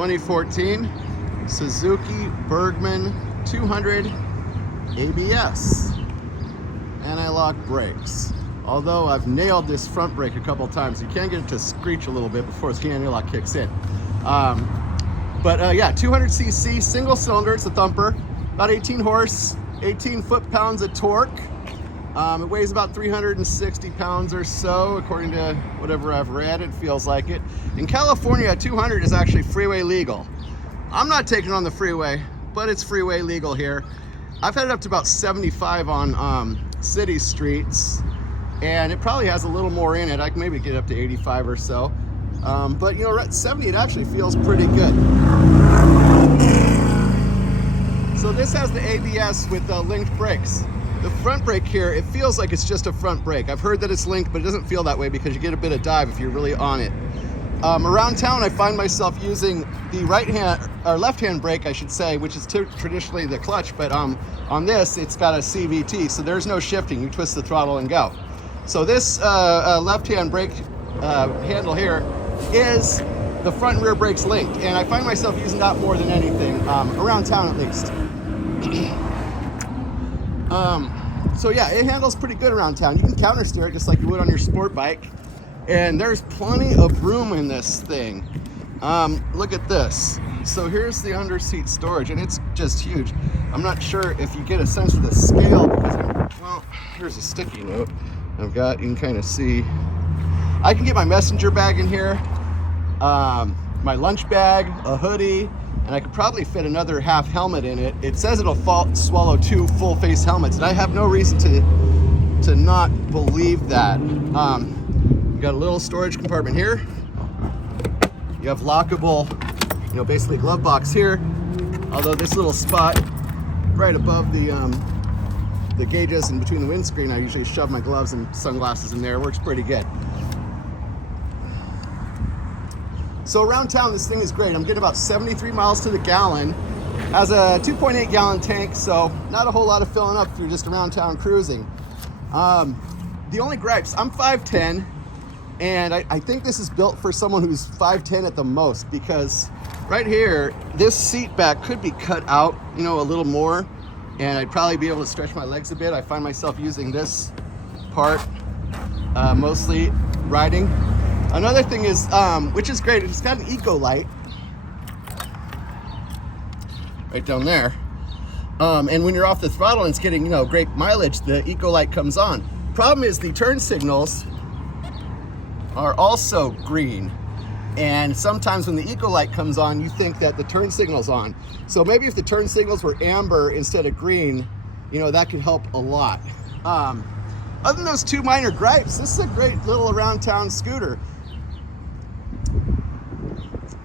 2014 Suzuki Burgman 200 ABS. Anti-lock brakes. Although I've nailed this front brake a couple times, you can get it to screech a little bit before the anti-lock kicks in. Yeah, 200cc, single cylinder, it's a thumper, about 18 horse, 18 foot-pounds of torque. It weighs about 360 pounds or so, according to whatever I've read. It feels like it. In California, 200 is actually freeway legal. I'm not taking it on the freeway, but it's freeway legal here. I've had it up to about 75 on city streets, and it probably has a little more in it. I can maybe get up to 85 or so. But you know, at 70, it actually feels pretty good. So this has the ABS with linked brakes. The front brake here, it feels like it's just a front brake. I've heard that it's linked, but it doesn't feel that way because you get a bit of dive if you're really on it. Around town, I find myself using the left-hand brake, I should say, which is traditionally the clutch, but on this, it's got a CVT, so there's no shifting. You twist the throttle and go. So this left-hand brake handle here is the front and rear brakes linked, and I find myself using that more than anything, around town at least. So yeah, it handles pretty good around town. You can counter steer it just like you would on your sport bike, and there's plenty of room in this thing. Look at this. So here's the under seat storage, and it's just huge. I'm not sure if you get a sense of the scale because, well, here's a sticky note I've got. You can kind of see. I can get my messenger bag in here, my lunch bag, a hoodie, and I could probably fit another half helmet in it. It says it'll swallow 2 full face helmets, and I have no reason to not believe that. You got a little storage compartment here. You have lockable, you know, basically glove box here. Although this little spot right above the gauges and between the windscreen, I usually shove my gloves and sunglasses in there. It works pretty good. So around town, this thing is great. I'm getting about 73 miles to the gallon. Has a 2.8 gallon tank, so not a whole lot of filling up if you're just around town cruising. The only gripes, I'm 5'10", and I think this is built for someone who's 5'10" at the most, because right here, this seat back could be cut out, you know, a little more, and I'd probably be able to stretch my legs a bit. I find myself using this part mostly riding. Another thing is, which is great, it's got an eco light right down there. And when you're off the throttle and it's getting, you know, great mileage, the eco light comes on. Problem is the turn signals are also green. And sometimes when the eco light comes on, you think that the turn signal's on. So maybe if the turn signals were amber instead of green, you know, that could help a lot. Other than those 2 minor gripes, this is a great little around town scooter.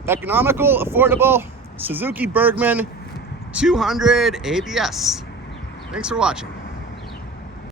Economical, affordable, Suzuki Burgman 200 ABS. Thanks for watching.